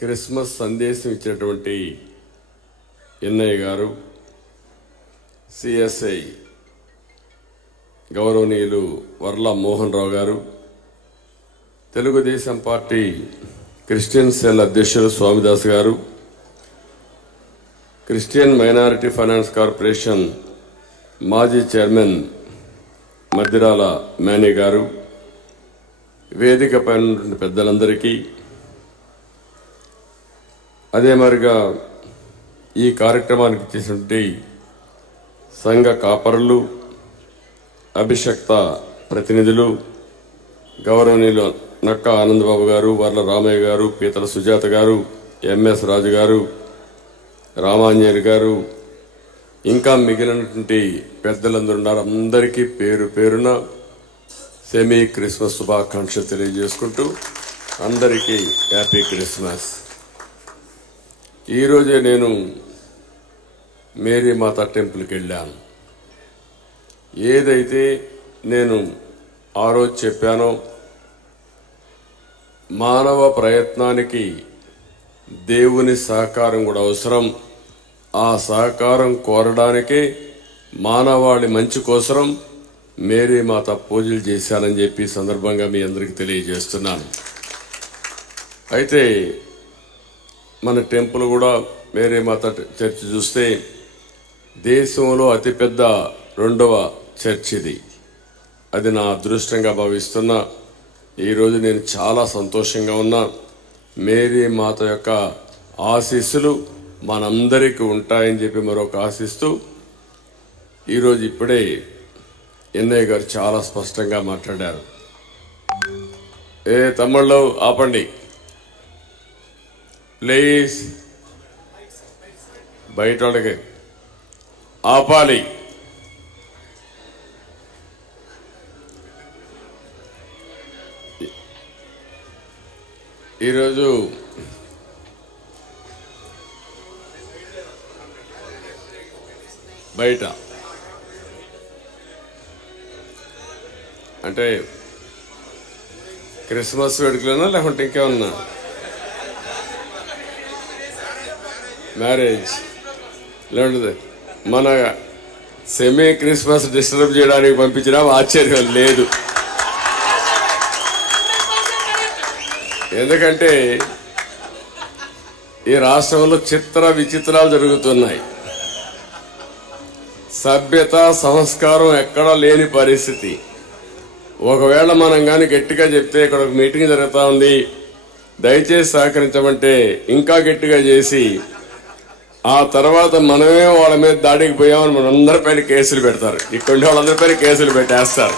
Christmas సందేశం ఇచ్చినటువంటి NI గారు, సిఎస్ఐ గౌరవనీయులు వర్ల మోహన్ రావు గారు, తెలుగుదేశం పార్టీ క్రిస్టియన్ సెల్ అధ్యక్షులు స్వామిదాస్ గారు, క్రిస్టియన్ మైనారిటీ ఫైనాన్స్ కార్పొరేషన్ మాజీ చైర్మన్ మద్దిరాల మేనీ గారు, వేదికపై ఉన్న పెద్దలందరికీ, అదే మరిగా ఈ కార్యక్రమానికి చేసినటువంటి సంఘ కాపరులు, అభిషక్త ప్రతినిధులు, గౌరవనీయులు నక్క ఆనందబాబు గారు, వర్ల రామయ్య గారు, పీతల సుజాత గారు, ఎంఎస్ రాజు గారు, రామాంజనేయులు గారు, ఇంకా మిగిలినటువంటి పెద్దలందరూ ఉన్నారు. అందరికీ పేరు పేరున సెమీ క్రిస్మస్ శుభాకాంక్షలు తెలియజేసుకుంటూ అందరికీ హ్యాపీ క్రిస్మస్. ఈరోజే నేను మేరీ మాత టెంపుల్కి వెళ్ళాను. ఏదైతే నేను ఆ రోజు చెప్పానో, మానవ ప్రయత్నానికి దేవుని సహకారం కూడా అవసరం. ఆ సహకారం కోరడానికే మానవాళి మంచి కోసం మేరీ మాత పూజలు చేశానని చెప్పి సందర్భంగా మీ అందరికీ తెలియజేస్తున్నాను. అయితే మన టెంపుల్ కూడా మేరీ మాత చర్చ్ చూస్తే దేశంలో అతిపెద్ద 2వ చర్చ్ ఇది. అది నా అదృష్టంగా భావిస్తున్నా. ఈరోజు నేను చాలా సంతోషంగా ఉన్నా. మేరీ మాత యొక్క ఆశీస్సులు మనందరికీ ఉంటాయని చెప్పి మరొక ఆశిస్తూ, ఈరోజు ఇప్పుడే ఎన్ఐ గారు చాలా స్పష్టంగా మాట్లాడారు. తమ్ముళ్ళు ఆపండి ప్లీజ్, బయట వాళ్ళకి ఆపాలి. ఈరోజు బయట అంటే క్రిస్మస్ వేడుకలేనా లేకుంటే ఇంకేమన్నా మ్యారేజ్ లేదంటే మన సెమీ క్రిస్మస్ డిస్టర్బ్ చేయడానికి పంపించినా ఆశ్చర్యం లేదు. ఎందుకంటే ఈ రాష్ట్రంలో చిత్ర విచిత్రాలు జరుగుతున్నాయి. సభ్యత సంస్కారం ఎక్కడా లేని పరిస్థితి. ఒకవేళ మనం కానీ గట్టిగా చెప్తే ఇక్కడ ఒక మీటింగ్ జరుగుతూ ఉంది, దయచేసి సహకరించమంటే ఇంకా గట్టిగా చేసి ఆ తర్వాత మనమే వాళ్ళ మీద దాడికి పోయామని మనందరిపైన కేసులు పెడతారు. ఇక్కడ వాళ్ళందరిపైన కేసులు పెట్టేస్తారు.